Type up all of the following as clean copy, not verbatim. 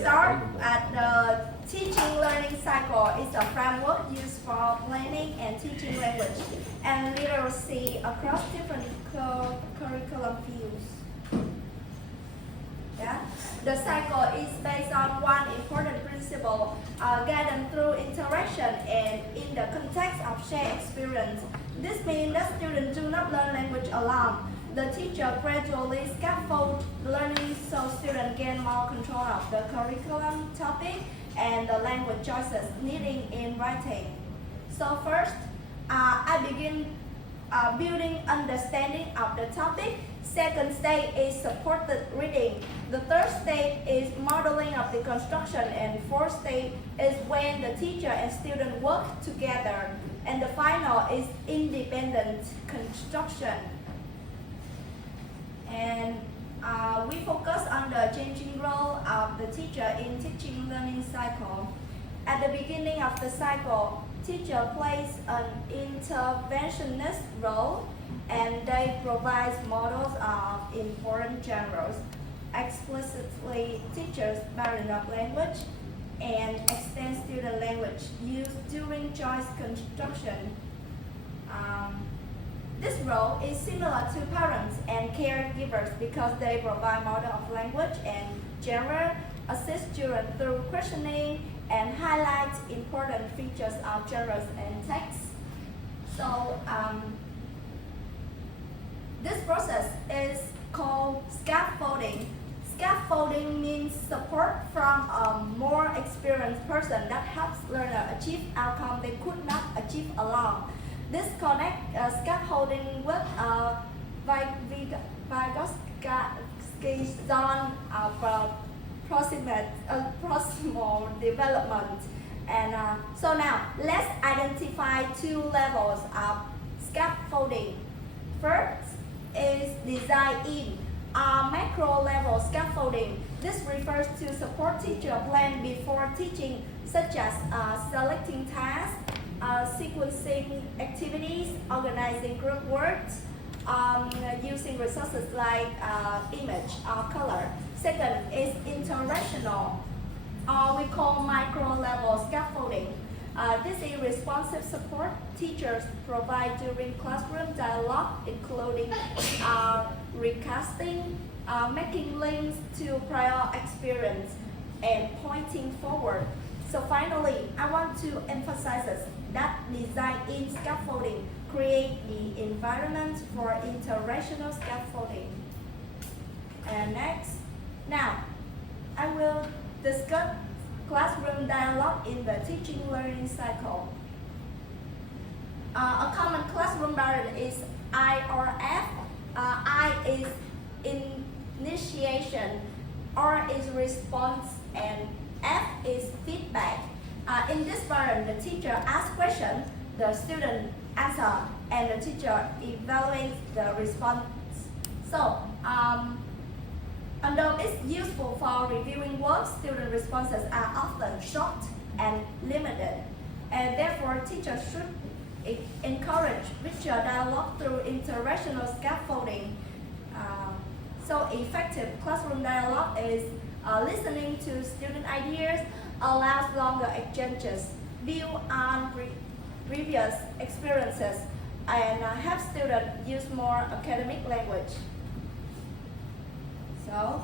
start at the teaching learning cycle is a framework used for planning and teaching language and literacy across different curriculum fields. Yeah? The cycle is based on one important principle, guided through interaction and in the context of shared experience. This means that students do not learn language alone. The teacher gradually scaffolds learning so students gain more control of the curriculum topic and the language choices needed in writing. So first, I begin building understanding of the topic. Second stage is supported reading. The third stage is modeling of the construction, and fourth stage is when the teacher and student work together. And the final is independent construction. And we focus on the changing role of the teacher in teaching learning cycle. At the beginning of the cycle, teacher plays an interventionist role, and they provide models of important genres, explicitly teaches barrier of language, and extend student language used during choice construction. This role is similar to parents and caregivers because they provide model of language and genre, assist children through questioning, and highlight important features of genres and texts. So this process is called scaffolding. Scaffolding means support from a more experienced person that helps learners achieve outcomes they could not achieve alone. This connects scaffolding with Vygotsky zone of proximal development. And so now, let's identify two levels of scaffolding. First is design-in, macro level scaffolding. This refers to support teacher plan before teaching, such as selecting tasks, sequencing activities, organizing group works, using resources like image or color. Second is interactional, we call micro-level scaffolding. This is responsive support teachers provide during classroom dialogue, including recasting, making links to prior experience, and pointing forward. So finally, I want to emphasize that design-in scaffolding create the environment for interactional scaffolding. And next, now I will discuss classroom dialogue in the teaching learning cycle. A common classroom barrier is I or F. I is initiation, R is response, and F is feedback. In this barrier, the teacher asks questions, the student answer, and the teacher evaluates the response. So, although it's useful for reviewing work, student responses are often short and limited, and therefore teachers should encourage richer dialogue through interactional scaffolding. So effective classroom dialogue is listening to student ideas, allows longer exchanges, build on previous experiences, and help students use more academic language. So,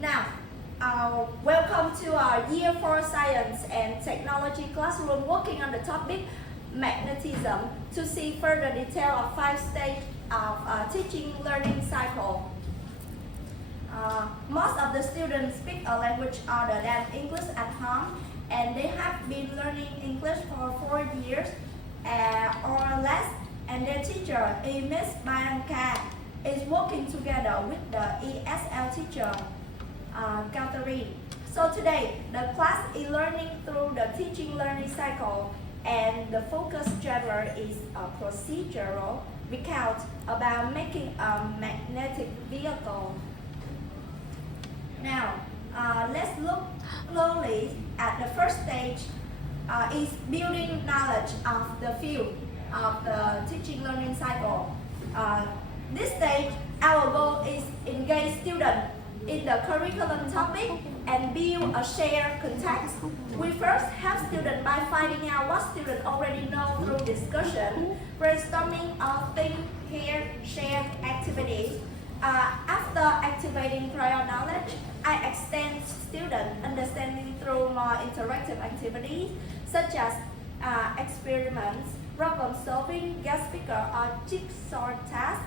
now, welcome to our Year 4 Science and Technology classroom working on the topic magnetism to see further detail of 5 stages of teaching learning cycle. Most of the students speak a language other than English at home, and they have been learning English for 4 years or less, and their teacher, Ms. Bianca, is working together with the ESL teacher, Catherine. So today, the class is learning through the teaching learning cycle, and the focus genre is a procedural recount about making a magnetic vehicle. Now, let's look closely at the first stage, is building knowledge of the field of the teaching learning cycle. This stage, our goal is engage students in the curriculum topic and build a shared context. We first help students by finding out what students already know through discussion, brainstorming, or think, hear, share activities. After activating prior knowledge, I extend student understanding through more interactive activities such as experiments, problem solving, guest speaker, or jigsaw task.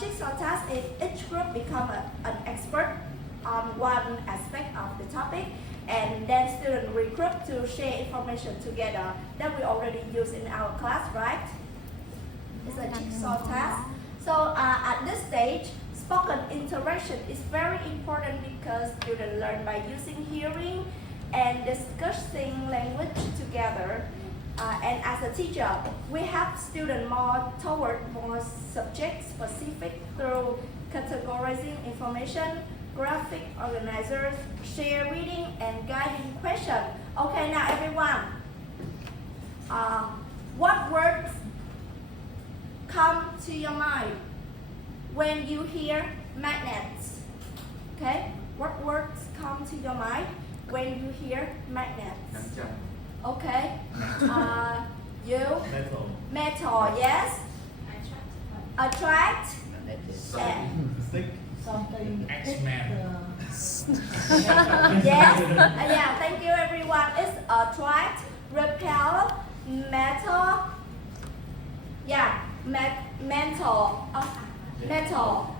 Jigsaw task is each group become an expert on one aspect of the topic, and then students regroup to share information together that we already use in our class, right? It's a jigsaw task. So at this stage, spoken interaction is very important because students learn by using hearing and discussing language together. And as a teacher, we help students more toward more subject specific through categorizing information, graphic organizers, share reading, and guiding questions. Okay, now everyone, what words come to your mind when you hear magnets? Okay, what words come to your mind when you hear magnets? Okay, you? Metal, yes. Attract. Stick. X-Men. Yes. Yeah, thank you everyone. It's attract, repel, metal. Yeah, mental. Metal.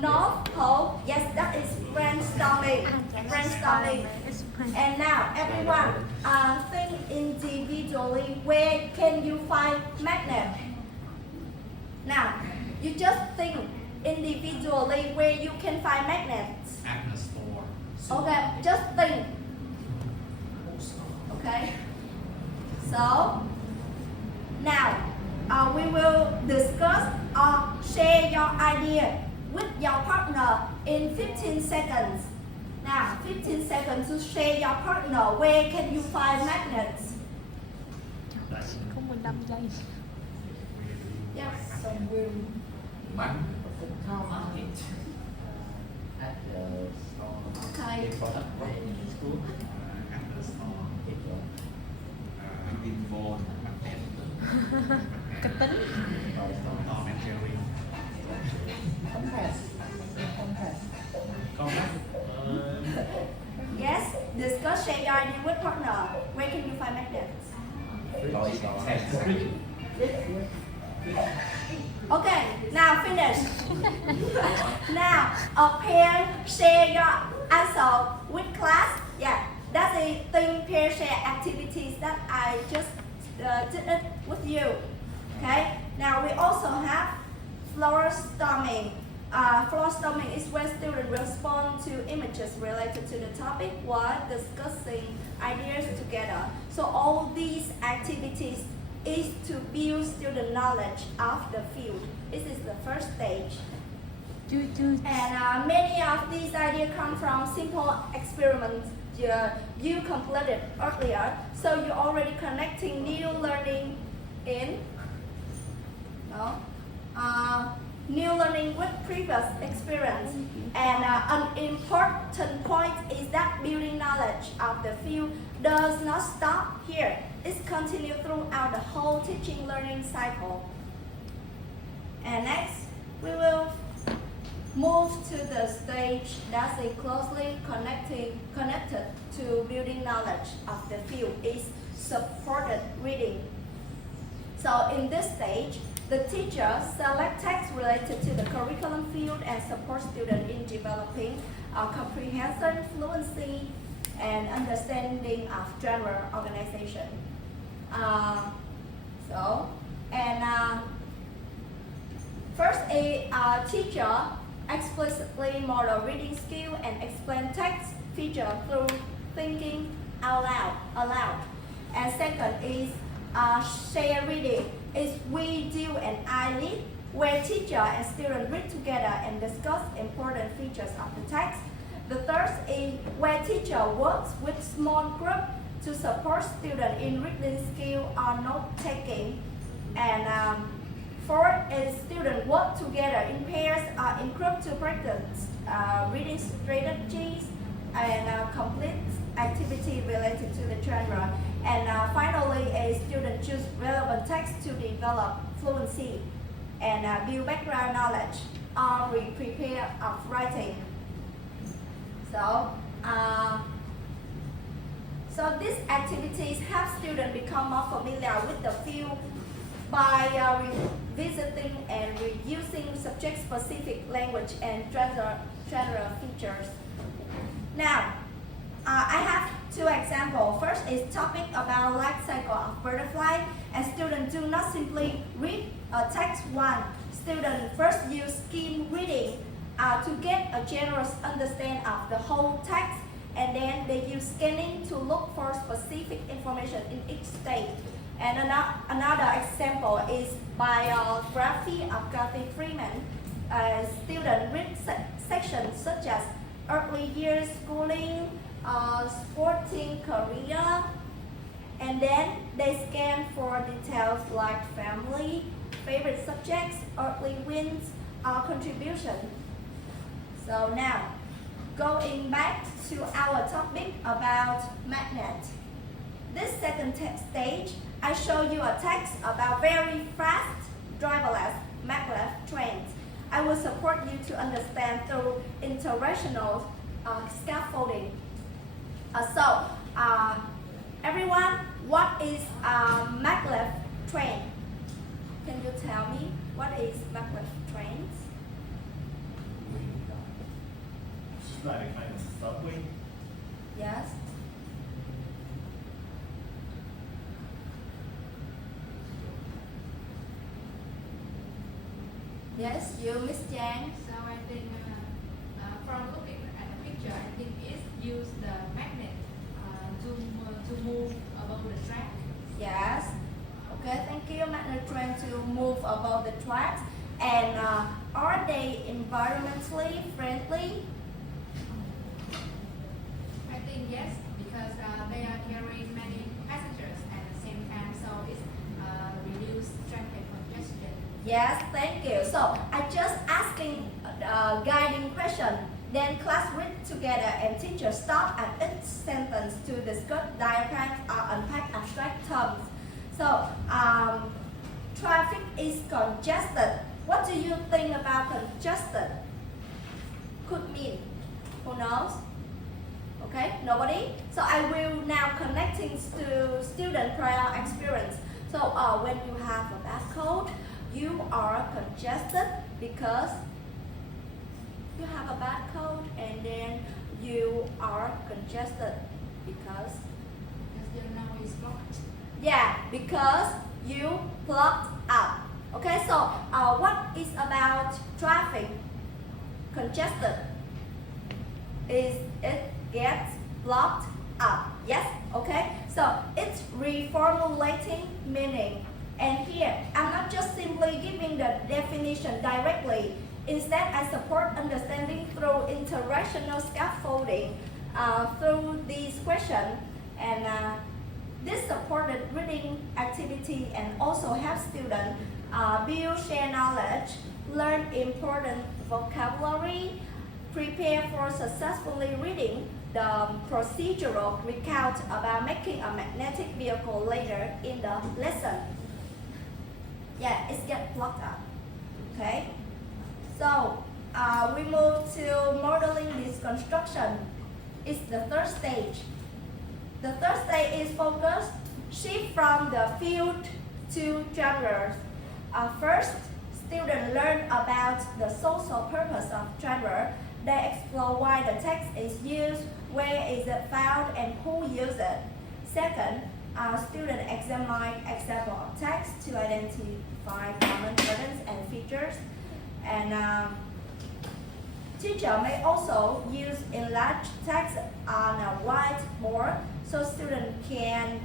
North Pole. Yes, that is brainstorming. Brainstorming. And now everyone, think individually. Where can you find magnet? Now, you just think individually where you can find magnets. At the store. Okay, just think. Okay. So now we will discuss or share your idea with your partner in 15 seconds. Now, 15 seconds to share your partner. Where can you find magnets? Có 15 giây. Yes. Somewhere Bắn. the town at the store. Okay. For that in school. At the store. Info. Kịch tính. Tom and Jerry. Compass. Compass. Yes. Discuss share your idea with partner. Where can you find magnets? Okay. Now finish. Now pair share your answer with class. Yeah. That's the thing pair share activities that I just did it with you. Okay. Now we also have floor storming. Floor storming is where students respond to images related to the topic while discussing ideas together. So all these activities is to build student knowledge of the field. This is the first stage. And many of these ideas come from simple experiments you completed earlier. So you're already connecting new learning in new learning with previous experience. And an important point is that building knowledge of the field does not stop here. It's continued throughout the whole teaching learning cycle. And next, we will move to the stage that's closely connected to building knowledge of the field is supported reading. So in this stage, the teacher select texts related to the curriculum field and support students in developing comprehension, fluency, and understanding of genre organization. First, a teacher explicitly model reading skill and explain text feature through thinking out loud. And second is share reading. Is we, do, and I lead, where teacher and student read together and discuss important features of the text. The third is where teacher works with small group to support student in reading skill or note taking. And fourth is student work together in pairs or in group to practice reading learning strategies, and complete activity related to the genre. And finally, a student choose relevant text to develop fluency and build background knowledge or prepare of writing. So, so these activities help students become more familiar with the field by revisiting and reusing subject-specific language and genre features. Now, I have two examples. First is topic about life cycle of butterfly, and students do not simply read text one. Students first use skim reading to get a general understanding of the whole text, and then they use scanning to look for specific information in each stage. And another example is biography of Kathy Freeman. Students read sections such as early years, schooling, sporting career, and then they scan for details like family, favorite subjects, early wins, or contribution. So now, going back to our topic about magnet. This second stage, I show you a text about very fast driverless maglev trains. I will support you to understand through interactional scaffolding. Everyone, what is a maglev train? Can you tell me what is maglev trains? It's like a kind of subway. Yes. Yes, you, Miss Jang. So I think from looking at the picture, I think it use the magnet to move above the track. Yes. Okay, thank you. Magnet train to move above the tracks. And are they environmentally friendly? I think yes, because they are carrying many passengers at the same time, so it's reduce traffic congestion. Yes, thank you. So I just asking guiding question. Then class read together and teacher stop at each sentence to discuss diagrams or unpack abstract terms. So traffic is congested. What do you think about congested? Could mean. Who knows? Okay, nobody? So I will now connecting to student prior experience. So when you have a bad cold, you are congested because you have a bad cold, and then you are congested because Because your nose is blocked. yeah, because you plugged up. Okay, so what is about traffic congested? Is it gets blocked up? Yes. Okay. So it's reformulating meaning. And here, I'm not just simply giving the definition directly. Instead, I support understanding through interactional scaffolding through these questions. And this supported reading activity and also help students build shared knowledge, learn important vocabulary, prepare for successfully reading the procedural recount about making a magnetic vehicle later in the lesson. Yeah, it's get blocked up. Okay. So we move to modeling this construction. It's the third stage. The third stage is focused, shift from the field to genres. First, students learn about the social purpose of genre. They explore why the text is used, where is it found, and who uses it. Second, students examine example of text to identify common patterns and features. And teacher may also use enlarged text on a whiteboard so students can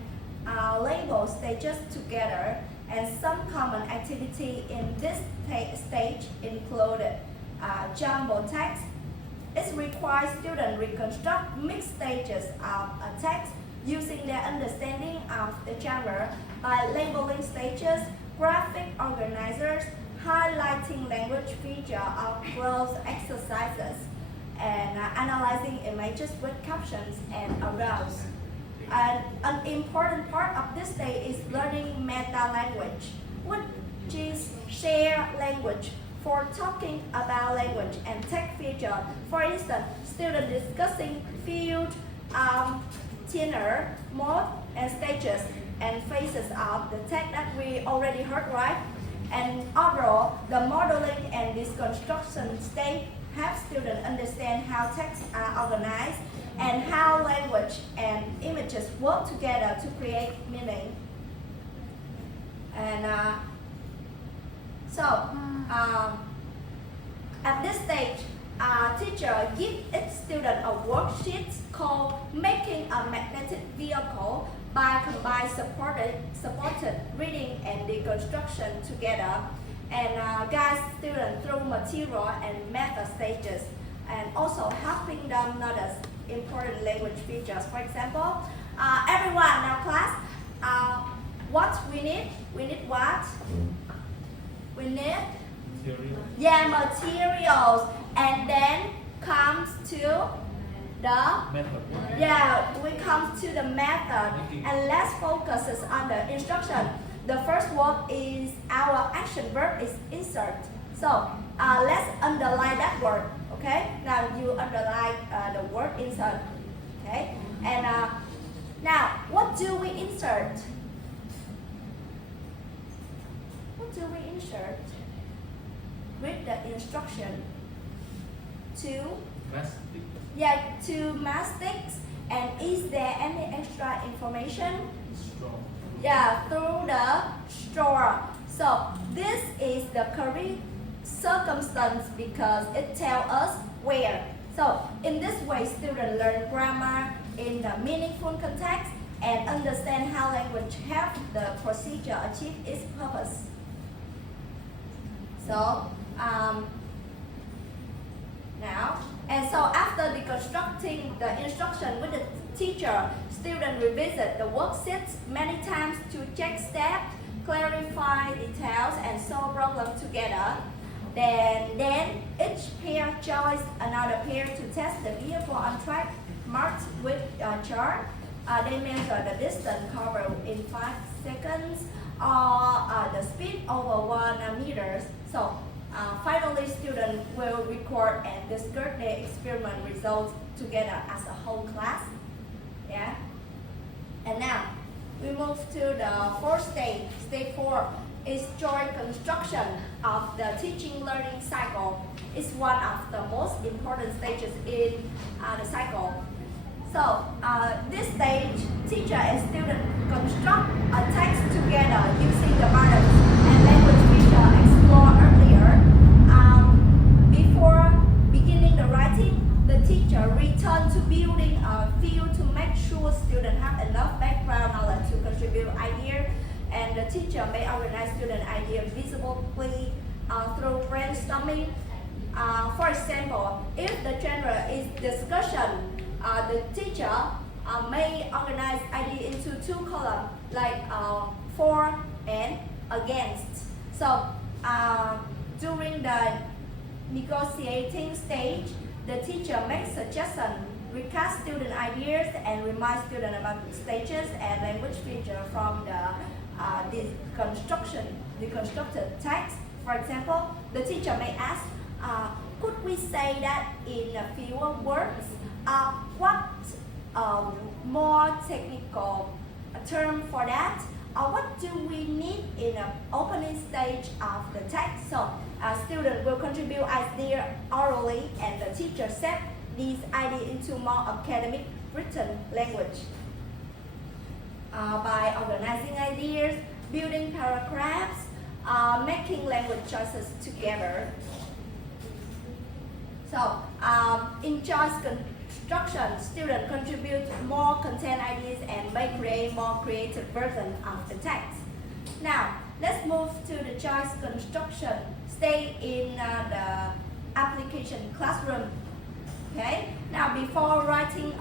label stages together. And some common activity in this stage included jumbo text. It requires students reconstruct mixed stages of a text using their understanding of the genre by labeling stages, graphic organizers, highlighting language feature of closed exercises. And analyzing images with captions and arousal. And an important part of this day is learning meta language, which is shared language for talking about language and text feature. For instance, students discussing field, tenor, mode, and stages and phases of the text that we already heard, right? And overall, the modeling and deconstruction stage help students understand how texts are organized and how language and images work together to create meaning. And at this stage, teacher gives its student a worksheet called Making a Magnetic Vehicle by combining supported reading and deconstruction together, and guide students through material and method stages, and also helping them notice important language features. For example, everyone in our class, what we need what? We need materials, and then comes to the we come to the method, and let's focus on the instruction. The first word is our action verb is insert. So let's underline that word. Okay, now you underline the word insert. Okay, and now what do we insert? What do we insert? Read the instruction. To mastics. And is there any extra information? Through the straw. So this is the correct circumstance because it tells us where. So in this way, students learn grammar in the meaningful context and understand how language helps the procedure achieve its purpose. So after deconstructing the instruction with the teacher, students revisit the worksheets many times to check steps, clarify details, and solve problems together. Then each pair joins another pair to test the vehicle on track marked with a chart. They measure the distance covered in 5 seconds or the speed over 1 meter. So finally, students will record and discuss their experiment results together as a whole class. Yeah. And now we move to the fourth stage. Stage 4 is joint construction of the teaching learning cycle. It's one of the most important stages in the cycle. So this stage, teacher and student construct a text together using the models and language feature explored earlier. Before beginning the writing, the teacher returns to building a field to make sure students have enough background knowledge to contribute ideas, and the teacher may organize student ideas visibly through brainstorming. For example, if the genre is discussion, the teacher may organize ideas into 2 columns, like for and against. So during the negotiating stage, the teacher makes suggestions, recast student ideas, and remind students about stages and language features from the deconstructed text. For example, the teacher may ask, could we say that in fewer words? What more technical term for that? What do we need in an opening stage of the text? So students will contribute ideas orally, and the teacher set these ideas into more academic written language. By organizing ideas, building paragraphs, making language choices together. So in choice construction, students contribute more content ideas and may create more creative version of the text. Now, let's move to the choice construction stage in the application classroom. Okay. Now, before writing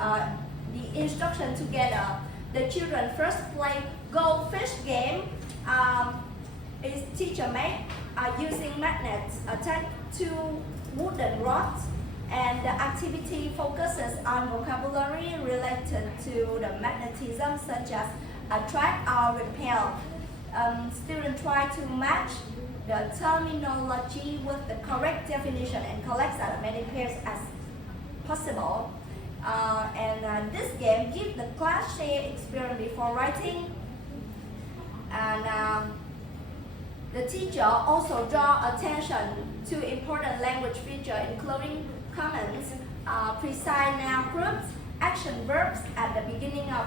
the instruction together, the children first play goldfish game. Is teacher made using magnets attached to wooden rods, And the activity focuses on vocabulary related to the magnetism, such as attract or repel. Students try to match the terminology with the correct definition and collect as many pairs as possible. This game gives the class share experience before writing. And the teacher also draw attention to important language features, including comments, precise noun groups, action verbs at the beginning of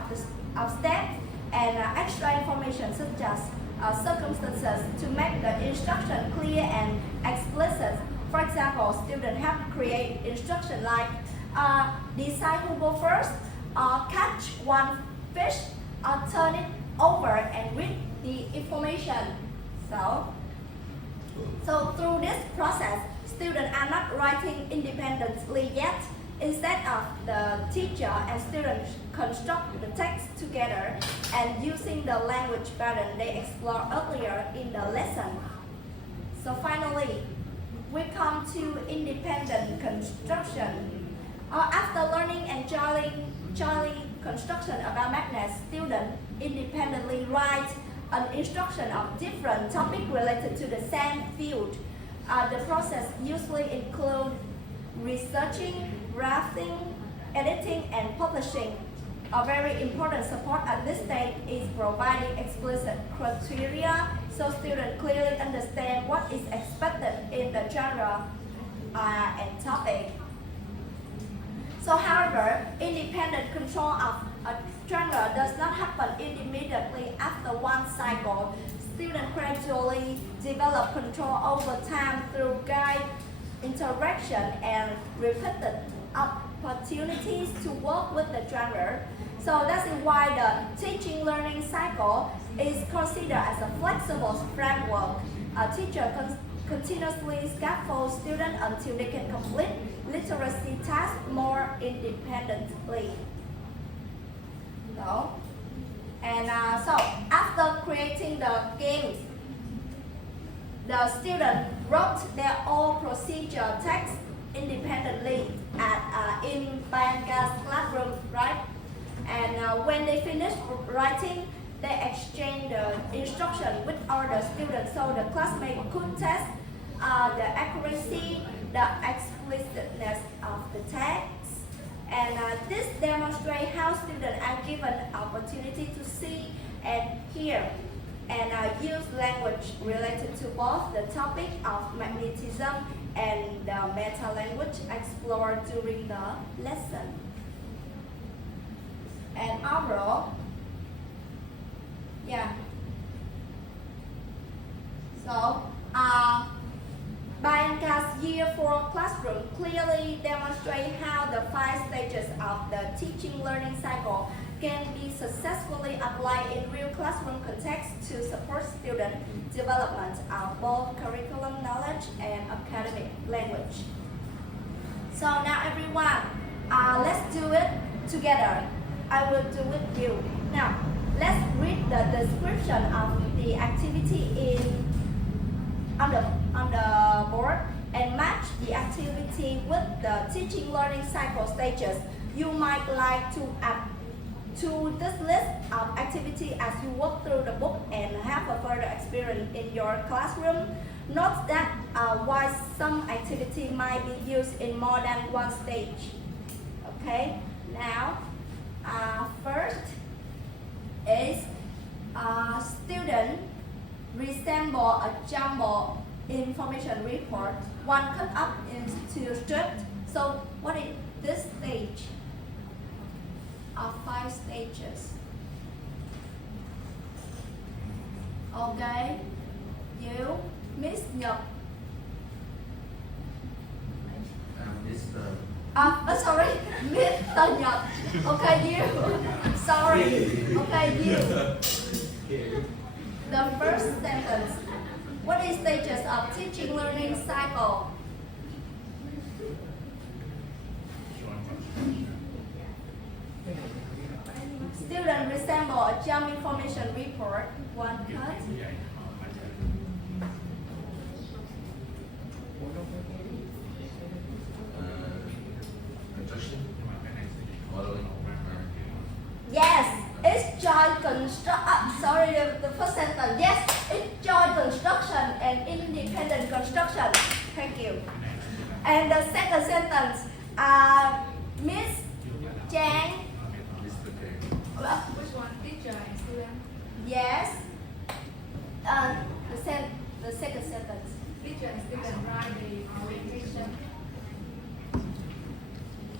steps, and extra information such as circumstances to make the instruction clear and explicit. For example, students have create instruction like decide who go first, catch one fish, turn it over and read the information. So through this process, students are not writing independently yet. Instead of the teacher and students construct the text together and using the language pattern they explored earlier in the lesson. So finally, we come to independent construction. After learning and jointly construction about magnets, students independently write an instruction of different topics related to the same field. The process usually includes researching, drafting, editing, and publishing. A very important support at this stage is providing explicit criteria so students clearly understand what is expected in the genre and topic. So however, independent control of a genre does not happen immediately after one cycle. Students gradually develop control over time through guide interaction and repeated opportunities to work with the genre. So that's why the teaching learning cycle is considered as a flexible framework. A teacher continuously scaffolds students until they can complete literacy tasks more independently. So after creating the games, the students wrote their own procedure text independently in Bianca's classroom, right? And when they finished writing, they exchanged the instruction with other students so the classmates could test the accuracy, the explicitness of the text. And this demonstrates how students are given opportunity to see and hear and use language related to both the topic of magnetism and the meta-language explored during the lesson. And overall, so Bianca's Year 4 classroom clearly demonstrates how the 5 stages of the teaching learning cycle can be successfully applied in real classroom context to support student development of both curriculum knowledge and academic language. So now everyone, let's do it together. I will do with you. Now, let's read the description of the activity on the board and match the activity with the teaching learning cycle stages. You might like to add to this list of activities as you work through the book and have a further experience in your classroom. Note that while some activity might be used in more than one stage. Okay, now first is student resemble a jumbled information report, one cut up into strips. So what is this stage of 5 stages? Okay, you, Miss Nhật. Sorry, Mr. Nhật. Okay, you. Sorry. Okay, you. The first sentence. What is stages of teaching learning cycle? Student resemble a jump information report, one cut. Modeling. Yes, it's joint construction. Sorry, the first sentence. Yes, it's joint construction and independent construction. Thank you. And the second sentence, Miss Chang. Mr. K. Which one? Teacher and student. Yes. The second sentence. Teacher and student write the orientation.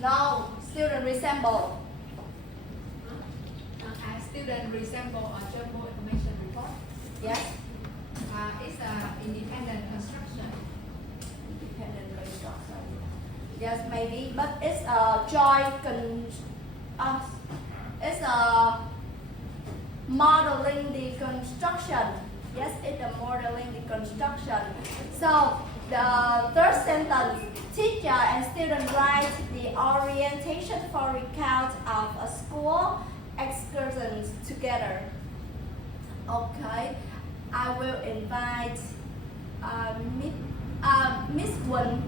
No, student resemble. As student resemble a jumbo information report. Yes. It's a independent construction. Independent construction. Yes, maybe, but it's a joint it's a modeling the construction. Yes, it's a modeling the construction. So the third sentence, teacher and student write the orientation for recount of a school excursions together. Okay, I will invite Miss Quynh.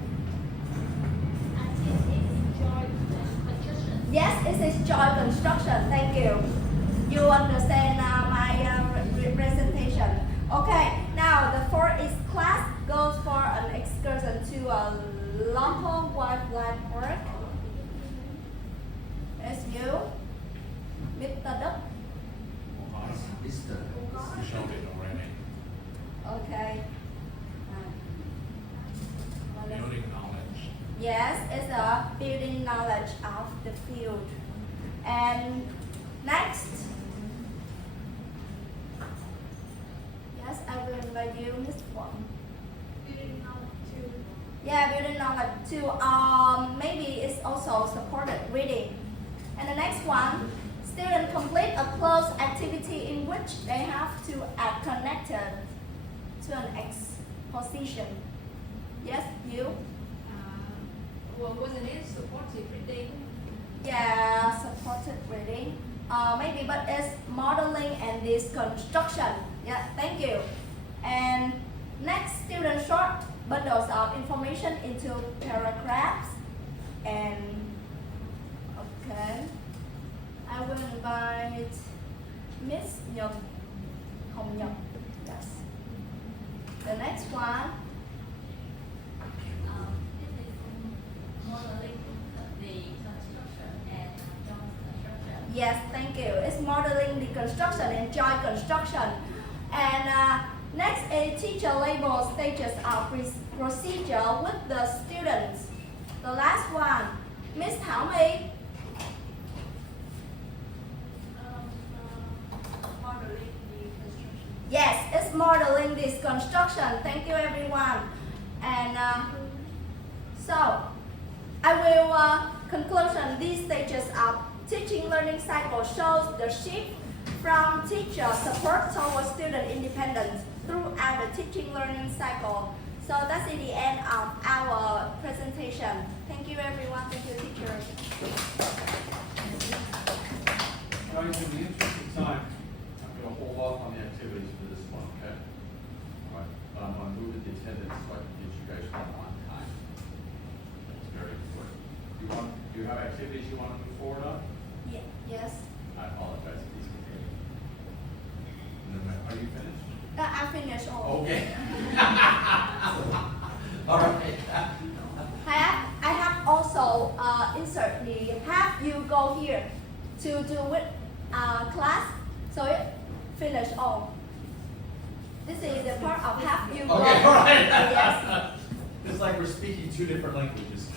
Yes, it is joint construction. Thank you. You understand my representation. Okay, now the fourth is class goes for an excursion to a local wildlife park. It's you, Mr. Duck. Mr. You showed it already. Okay. Building knowledge. Yes, it's a building knowledge of the field. And next, yes, I will invite you, Miss Wang. Building knowledge too. Yeah, building knowledge too. Maybe it's also supported reading. And the next one, students complete a closed activity in which they have to act connected to an exposition. Yes, you? Wasn't it supportive reading? Yeah, supported reading. Maybe, but it's modeling and this construction. Yeah, thank you. And next, student short bundles of information into paragraphs. And okay, I will invite Miss Nhật, Hồng Nhật. Yes. The next one. Yes, thank you. It's modeling the construction and joint construction. And next, a teacher labels stages of procedure with the students. The last one, Miss Thảo My. Modeling the construction. Yes, it's modeling this construction. Thank you, everyone. And so, I will conclusion these stages of teaching learning cycle shows the shift from teacher support towards student independence throughout the teaching learning cycle. So that's the end of our presentation. Thank you, everyone. Thank you, teachers. Guys, in the interest of time, I'm going to hold off on the activities for this one, okay? All right, but I'm going to move the attendance so I can get you guys home on time. That's very important. Do you have activities you want to move forward on? Yes. I apologize, please continue. Are you finished? I finished all. Okay. All right. I have also insert the have you go here to do with class, so it finish all. This is the part of have you go. Okay, all right. Yes. It's like we're speaking two different languages.